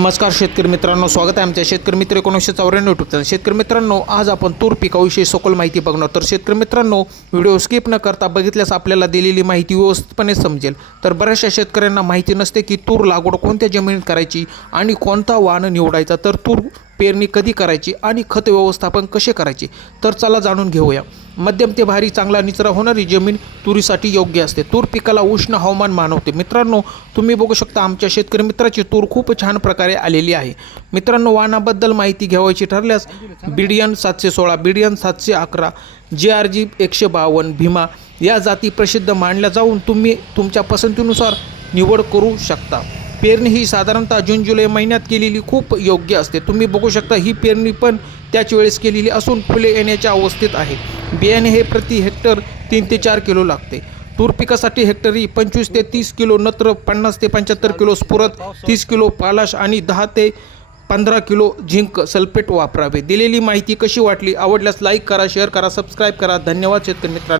नमस्कार शेतकरी मित्रांनो, स्वागत आहे आमच्या शेतकरी मित्र 1994 यूट्यूब चॅनल. शेतकरी मित्रांनो, आज आपण तूर पिकाविषयी सखोल माहिती बघणार. तर शेतकरी मित्रांनो, व्हिडिओ स्किप न करता बघितल्यास आपल्याला दिलेली माहिती व्यवस्थितपणे समजेल. तर बऱ्याचशा शेतकऱ्यांना माहिती नसते की तूर लागवड कोणत्या जमिनीत करायची आणि कोणता वाण निवडायचा, तर तूर पेरणी कधी करायची आणि खत व्यवस्थापन कसे करायचे. तर चला जाणून घेऊया. मध्यम ते भारी चांगला निचरा होणारी जमीन तुरीसाठी योग्य असते. तूर पिकाला उष्ण हवामान मानवते. मित्रांनो, तुम्ही बघू शकता आमच्या शेतकरी मित्राची तूर खूप छान प्रकारे आलेली आहे. मित्रांनो, वाणाबद्दल माहिती घ्यायची ठरल्यास BDN 716, BDN 711, GRG 152, भीमा या जाती प्रसिद्ध मानल्या जाऊन तुम्ही तुमच्या पसंतीनुसार निवड करू शकता. पेरणी ही साधारणतः जून-जुलै महिन्यात केलेली खूप योग्य असते. तुम्ही बघू शकता ही पेरणी पण त्याच वेळेस केलेली असून फुले येण्याच्या अवस्थेत आहे. बियाणे हे प्रति हेक्टर 3 ते 4 किलो लागते. तूर पिकासाठी हेक्टरी 25 ते 30 किलो नत्र, 50 ते 75 किलो स्फुरद, 30 किलो पालाश आणि 10 ते 15 किलो झिंक सल्फेट वापरावे. दिलेली माहिती कशी वाटली? आवडल्यास लाईक करा, शेअर करा, सबस्क्राईब करा. धन्यवाद शेतकरी मित्रांनो.